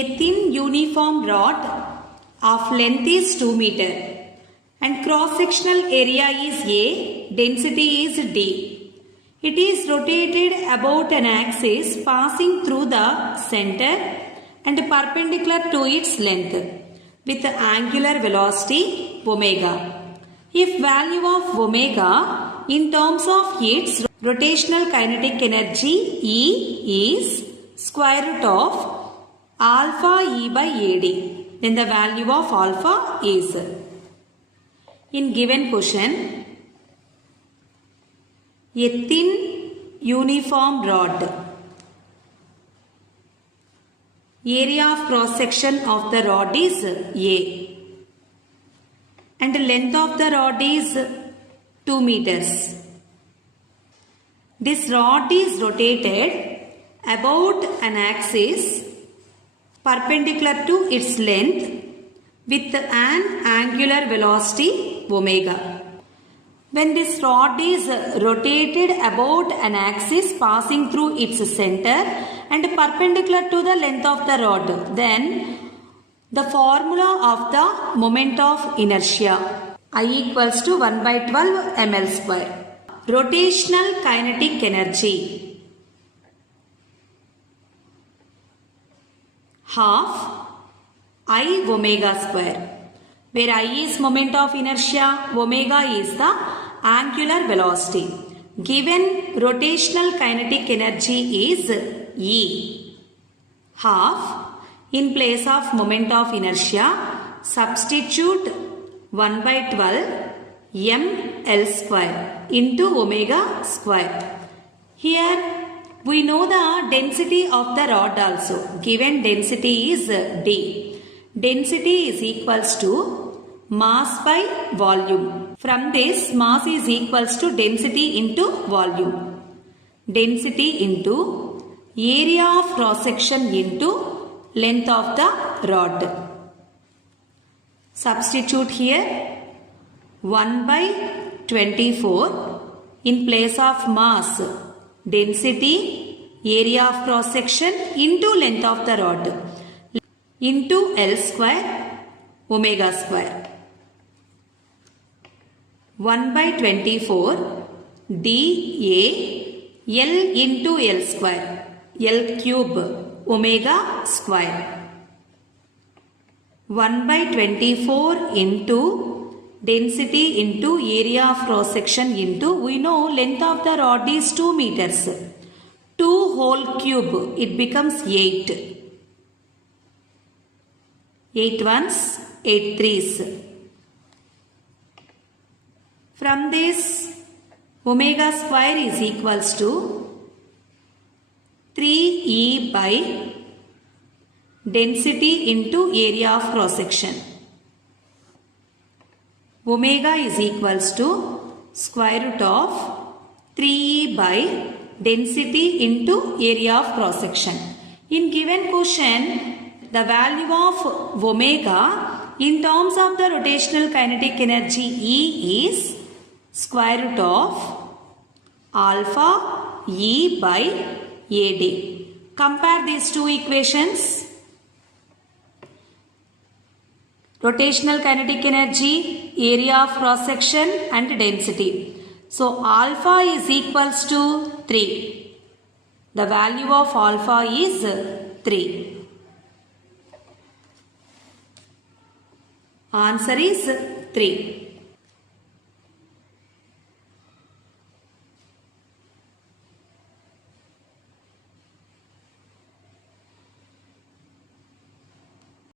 A thin uniform rod of length is 2 meter and cross-sectional area is A, density is D. It is rotated about an axis passing through the center and perpendicular to its length with angular velocity omega. If value of omega in terms of its rotational kinetic energy E is square root of alpha E by AD, then the value of alpha is, in given question, a thin uniform rod. Area of cross section of the rod is A and length of the rod is 2 meters. This rod is rotated about an axis perpendicular to its length with an angular velocity omega. When this rod is rotated about an axis passing through its center and perpendicular to the length of the rod, then the formula of the moment of inertia I equals to 1 by 12 ml square. Rotational kinetic energy half I omega square, where I is moment of inertia, omega is the angular velocity. Given rotational kinetic energy is E, half, in place of moment of inertia, substitute 1 by 12 ml square into omega square. Here we know the density of the rod also. Given density is D. Density is equals to mass by volume. From this, mass is equals to density into volume. Density into area of cross section into length of the rod. Substitute here 1 by 24 in place of mass, density, area of cross section into length of the rod into L square omega square. 1 by 24 dA L into L square, L cube omega square. 1 by 24 into density into area of cross section into, we know length of the rod is 2 meters. 2 whole cube, it becomes 8. 8 ones, 8 threes. From this, omega square is equals to 3E by density into area of cross section. Omega is equals to square root of 3E by density into area of cross section. In given question, the value of omega in terms of the rotational kinetic energy E is square root of alpha E by AD. Compare these two equations. Rotational kinetic energy, area of cross section and density. So alpha is equals to 3. The value of alpha is 3. Answer is 3.